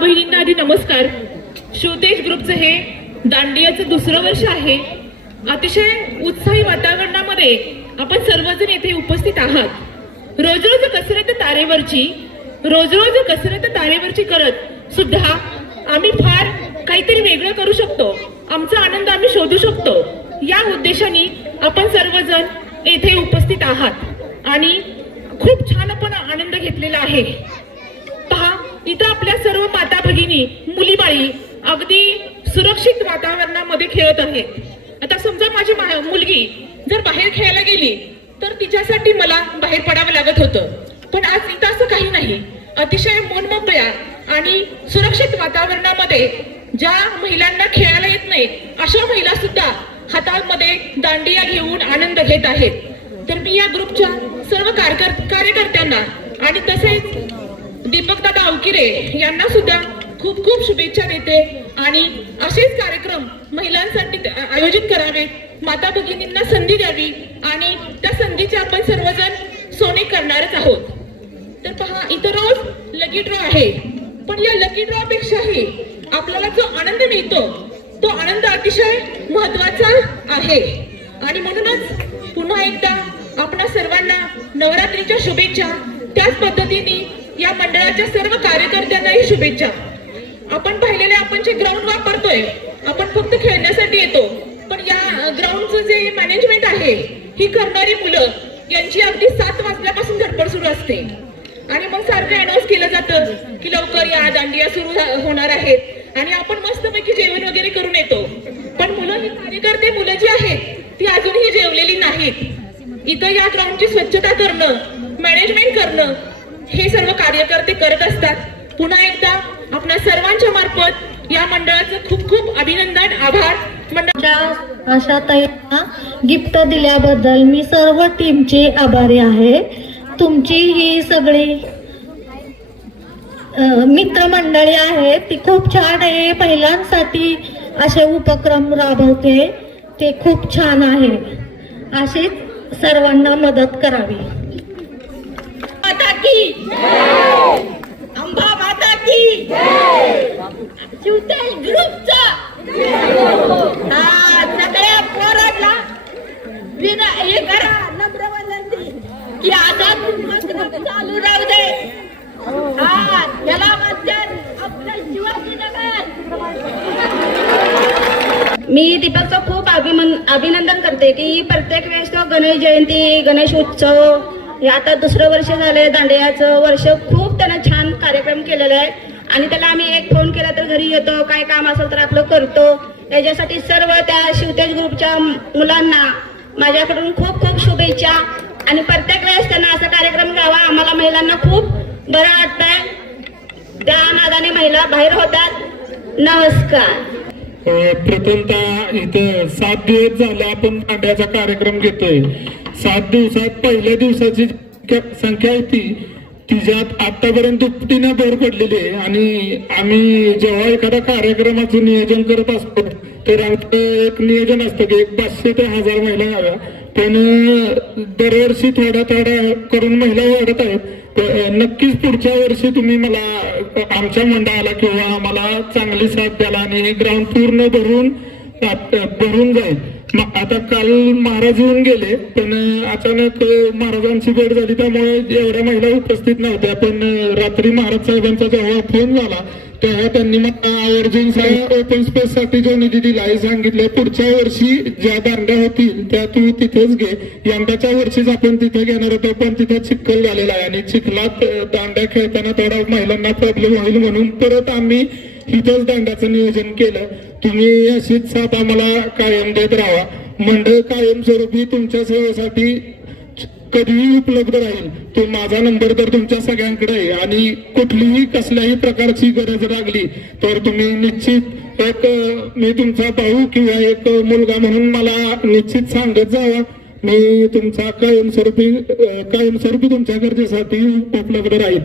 बहिणींना आधी नमस्कार. शिवतेज ग्रुपचं हे दांडियाचं दुसरं वर्ष आहे. अतिशय उत्साही वातावरणामध्ये आपण सर्वजण येथे उपस्थित आहात. रोज रोज कसरत तारेवरची रोज रोज कसरत तारेवरची करत सुद्धा आम्ही फार काहीतरी वेगळं करू शकतो. आमचा आनंद आम्ही शोधू शकतो. या उद्देशाने आपण सर्वजण येथे उपस्थित आहात. आणि खूप छान आपण आनंद घेतलेला आहे. इथं आपल्या सर्व माता भगिनी मुलीबाळी अगदी सुरक्षित वातावरणामध्ये खेळत आहे आता समजा माझी मुलगी जर बाहेर खेळायला गेली तर तिच्यासाठी मला बाहेर पडावं लागत होतं. पण आज इथं असं काही नाही. अतिशय मनमोकळ्या आणि सुरक्षित वातावरणामध्ये ज्या महिलांना खेळायला येत नाही अशा महिला सुद्धा हातामध्ये दांडिया घेऊन आनंद घेत आहेत. तर मी या ग्रुपच्या सर्व कार्यकर्त्यांना आणि तसेच दीपकदादा अवकिरे यांना सुद्धा खूप खूप शुभेच्छा देते आणि असेच कार्यक्रम महिलांसाठी आयोजित करावे. माता भगिनींना संधी द्यावी आणि त्या संधीचे आपण सर्वजण सोने करणारच आहोत. तर पहा इथं रोज लकी ड्रॉ आहे. पण या लकी ड्रॉ पेक्षाही आपल्याला जो आनंद मिळतो तो आनंद अतिशय महत्त्वाचा आहे. आणि म्हणूनच पुन्हा एकदा आपणा सर्वांना नवरात्रीच्या शुभेच्छा त्याच पद्धतीने या मंडळाच्या सर्व कार्यकर्त्यांनाही शुभेच्छा. आपण पाहिलेले आपण जे ग्राउंड वापरतोय. आपण फक्त खेळण्यासाठी येतो. पण या ग्राउंडचं जे मॅनेजमेंट आहे ही करणारी मुलं यांची अगदी सात वाजल्यापासून धडपड सुरू असते. आणि मग सारखं अनाऊन्स केलं जातं की लवकर या दांडिया सुरू होणार आहेत. आणि आपण मस्तपैकी जेवण वगैरे करून येतो. पण मुलं ही कार्यकर्ते मुलं जी आहेत ती अजूनही जेवलेली नाहीत. इथं या ग्राउंडची स्वच्छता करणं मॅनेजमेंट करणं हे सर्व कार्यकर्ते करत असतात. पुन्हा एकदा आपल्या सर्वांच्या मार्फत या मंडळाचं खूप खूप अभिनंदन आभार. मंडळ अशा ताईंना गिफ्ट दिल्याबद्दल मी सर्व टीमचे आभारी आहे. तुमची ही सगळी मित्रमंडळी आहे ती खूप छान आहे. महिलांसाठी असे उपक्रम राबवते. ते खूप छान आहे. अशीच सर्वांना मदत करावी. अंबा माता की शिवतेज ग्रुपचा हा सगळ्या पोरांना बिना हे करा नम्र विनंती की आता उपक्रम चालू राहू दे. हा याला म्हणतात आपलं शिवाजीनगर मी दीपकचं खूप अभिमन अभिनंदन करते की प्रत्येक वेळेस तो गणेश जयंती गणेश उत्सव हे आता दुसरं वर्ष झालंय दांडियाचं वर्ष खूप त्यानं छान कार्यक्रम केलेला आहे. आणि त्याला आम्ही एक फोन केला तर घरी येतो काय काम असेल तर आपलं करतो. त्याच्यासाठी सर्व त्या शिवतेज ग्रुपच्या मुलांना माझ्याकडून खूप खूप शुभेच्छा. आणि प्रत्येक वेळेस त्यांना असा कार्यक्रम घ्यावा आम्हाला महिलांना खूप बरं वाटतंय. त्या नादाने महिला बाहेर होतात. नमस्कार. प्रथमतः इथं सात दिवस झाले आपण दांड्याचा कार्यक्रम घेतोय. सात दिवसात पहिल्या दिवसाची संख्या- संख्या होती. तिच्यात आतापर्यंत दुपटीनं भर पडलेली आहे. आणि आम्ही जेव्हा एखाद्या कार्यक्रमाचं नियोजन करत असतो तर आमचं एक नियोजन असतं की एक पाचशे ते हजार महिला याव्या. पण दरवर्षी थोड्या थोड्या करून महिला वाढत आहेत. नक्कीच पुढच्या वर्षी तुम्ही मला आमच्या मंडळाला किंवा आम्हाला चांगली साथ द्याला आणि हे ग्राउंड पूर्ण भरून भरून जाईल. आता काल महाराज येऊन गेले पण अचानक महाराजांची भेट झाली त्यामुळे एवढ्या महिला उपस्थित नव्हत्या पण रात्री महाराज साहेबांचा जेव्हा फोन झाला तेव्हा त्यांनी मला आवर्जून ओपन स्पेस साठी जो निधी दिला हे सांगितलं पुढच्या वर्षी ज्या दांड्या होतील त्या तू तिथेच घे. यंदाच्या वर्षीच आपण तिथे घेणार होतो पण तिथे चिखल झालेला आहे आणि चिखलात दांड्या खेळताना थोडा महिलांना प्रॉब्लेम होईल म्हणून परत आम्ही इथंच दांड्याचं नियोजन केलं. तुम्ही अशीच साथ आम्हाला कायम देत राहा. मंडळ कायमस्वरूपी तुमच्या सेवेसाठी कधीही उपलब्ध राहील. तो माझा नंबर तर तुमच्या सगळ्यांकडे आहे. आणि कुठलीही कसल्याही प्रकारची गरज लागली तर तुम्ही निश्चित एक मी तुमचा भाऊ किंवा एक मुलगा म्हणून मला निश्चित सांगत जावा. मी तुमचा कायमस्वरूपी कायमस्वरूपी तुमच्या गरजेसाठी उपलब्ध राहील.